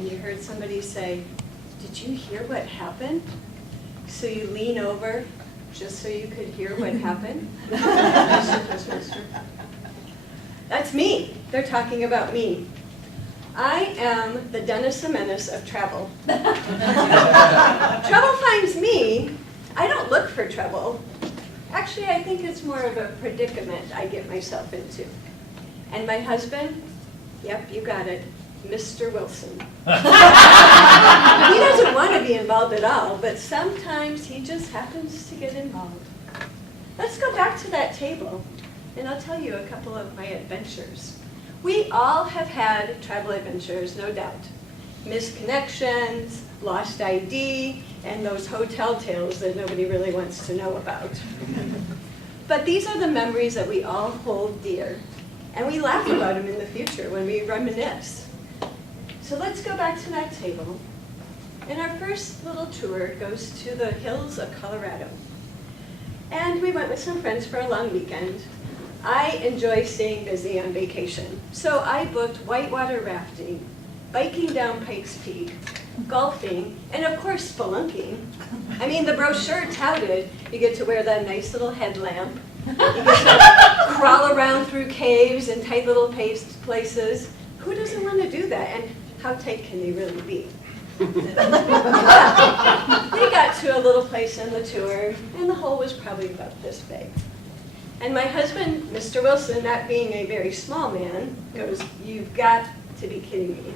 and you heard somebody say, "Did you hear what happened?" So you lean over just so you could hear what happened. Mr. Toastmaster. That's me. They're talking about me. I am the Dennis the Menace of travel. Trouble finds me. I don't look for trouble. Actually, I think it's more of a predicament I get myself into. And my husband, yep, you got it, Mr. Wilson. He doesn't want to be involved at all, but sometimes he just happens to get involved. Let's go back to that table, and I'll tell you a couple of my adventures. We all have had travel adventures, no doubt. Missed connections, lost ID, and those hotel tales that nobody really wants to know about. But these are the memories that we all hold dear, and we laugh about them in the future when we reminisce. So let's go back to that table. And our first little tour goes to the hills of Colorado. And we went with some friends for a long weekend. I enjoy staying busy on vacation, so I booked whitewater rafting, biking down Pikes Peak, golfing, and of course spelunking. I mean, the brochure touted you get to wear that nice little headlamp, you get to crawl around through caves and tight little places. Who doesn't want to do that? And how tight can they really be? We got to a little place in the tour, and the hole was probably about this big. And my husband, Mr. Wilson, not being a very small man, goes, "You've got to be kidding me."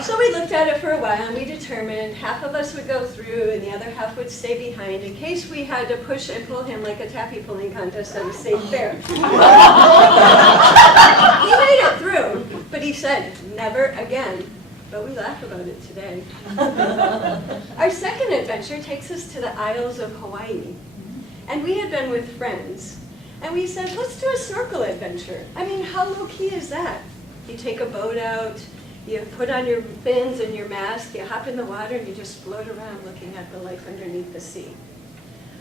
So we looked at it for a while, and we determined half of us would go through and the other half would stay behind in case we had to push and pull him like a taffy pulling contest at a state fair. He made it through, but he said, "Never again." But we laugh about it today. Our second adventure takes us to the Isles of Hawaii. And we had been with friends. And we said, let's do a snorkel adventure. I mean, how low-key is that? You take a boat out, you put on your fins and your mask, you hop in the water, and you just float around looking at the life underneath the sea.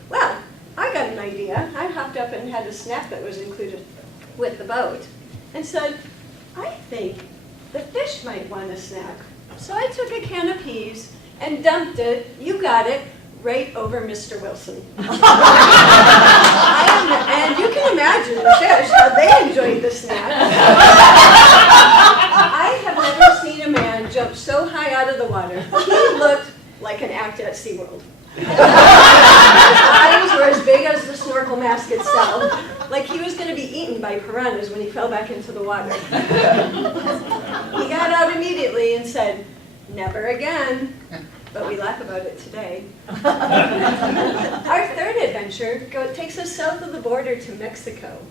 Well, I got an idea. I hopped up and had a snack that was included with the boat and said, I think the fish might want a snack. So I took a can of peas and dumped it, you got it, right over Mr. Wilson. And you can imagine the fish, how they enjoyed the snack. I have never seen a man jump so high out of the water. He looked like an act at SeaWorld. His eyes were as big as the snorkel mask itself, like he was going to be eaten by piranhas when he fell back into the water. He got out immediately and said, "Never again." But we laugh about it today. Our third adventure takes us south of the border to Mexico.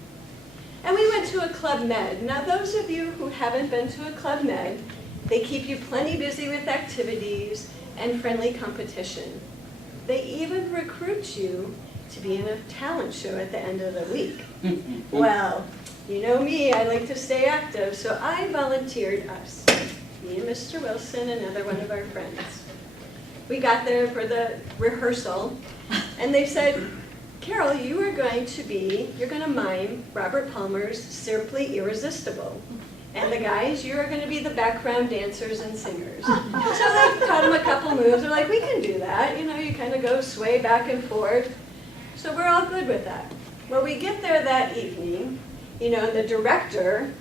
And we went to a Club Med. Now those of you who haven't been to a Club Med, they keep you plenty busy with activities and friendly competition. They even recruit you to be in a talent show at the end of the week. Well, you know me, I like to stay active, so I volunteered us, me and Mr. Wilson, another one of our friends. We got there for the rehearsal, and they said, Carol, you're going to mime Robert Palmer's Simply Irresistible. And the guys, you're going to be the background dancers and singers. So they taught them a couple moves. They're like, we can do that. You know, you kind of go sway back and forth. So we're all good with that. Well, we get there that evening, you know, and the director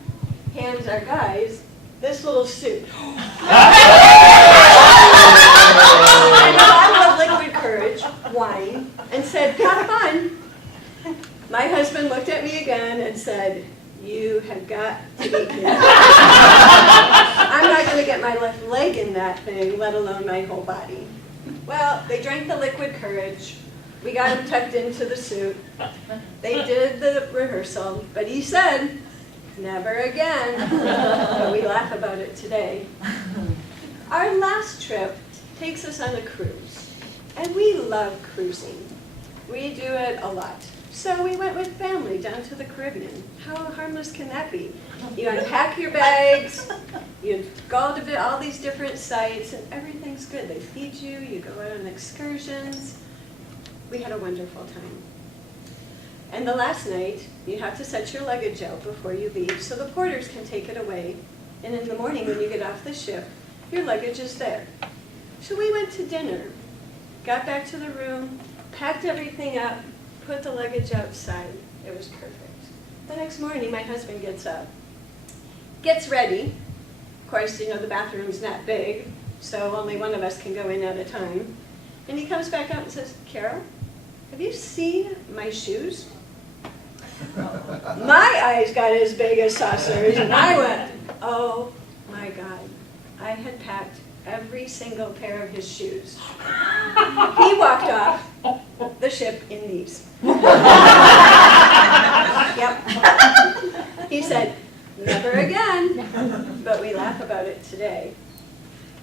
hands our guys this little suit. I love liquid courage, wine, and said, have fun. My husband looked at me again and said, you have got to be kidding. I'm not going to get my left leg in that thing, let alone my whole body. Well, they drank the liquid courage. We got him tucked into the suit. They did the rehearsal, but he said, never again. But we laugh about it today. Our last trip takes us on a cruise, and we love cruising. We do it a lot. So we went with family down to the Caribbean. How harmless can that be? You unpack your bags, you go to all these different sites, and everything's good. They feed you, you go out on excursions. We had a wonderful time. And the last night, you have to set your luggage out before you leave so the porters can take it away. And in the morning when you get off the ship, your luggage is there. So we went to dinner, got back to the room, packed everything up, put the luggage outside. It was perfect. The next morning, my husband gets up, gets ready. Of course, you know, the bathroom's not big, so only one of us can go in at a time. And he comes back out and says, "Carol, have you seen my shoes?" My eyes got as big as saucers, and I went, oh my God. I had packed every single pair of his shoes. He walked off the ship in these. Yep. He said, "Never again," but we laugh about it today.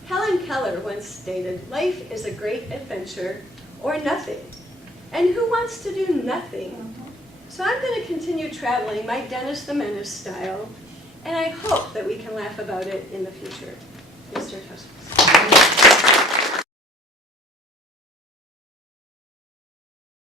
Helen Keller once stated, "Life is a great adventure or nothing. And who wants to do nothing?" So I'm going to continue traveling my Dennis the Menace style, and I hope that we can laugh about it in the future. Mr. Toastmasters.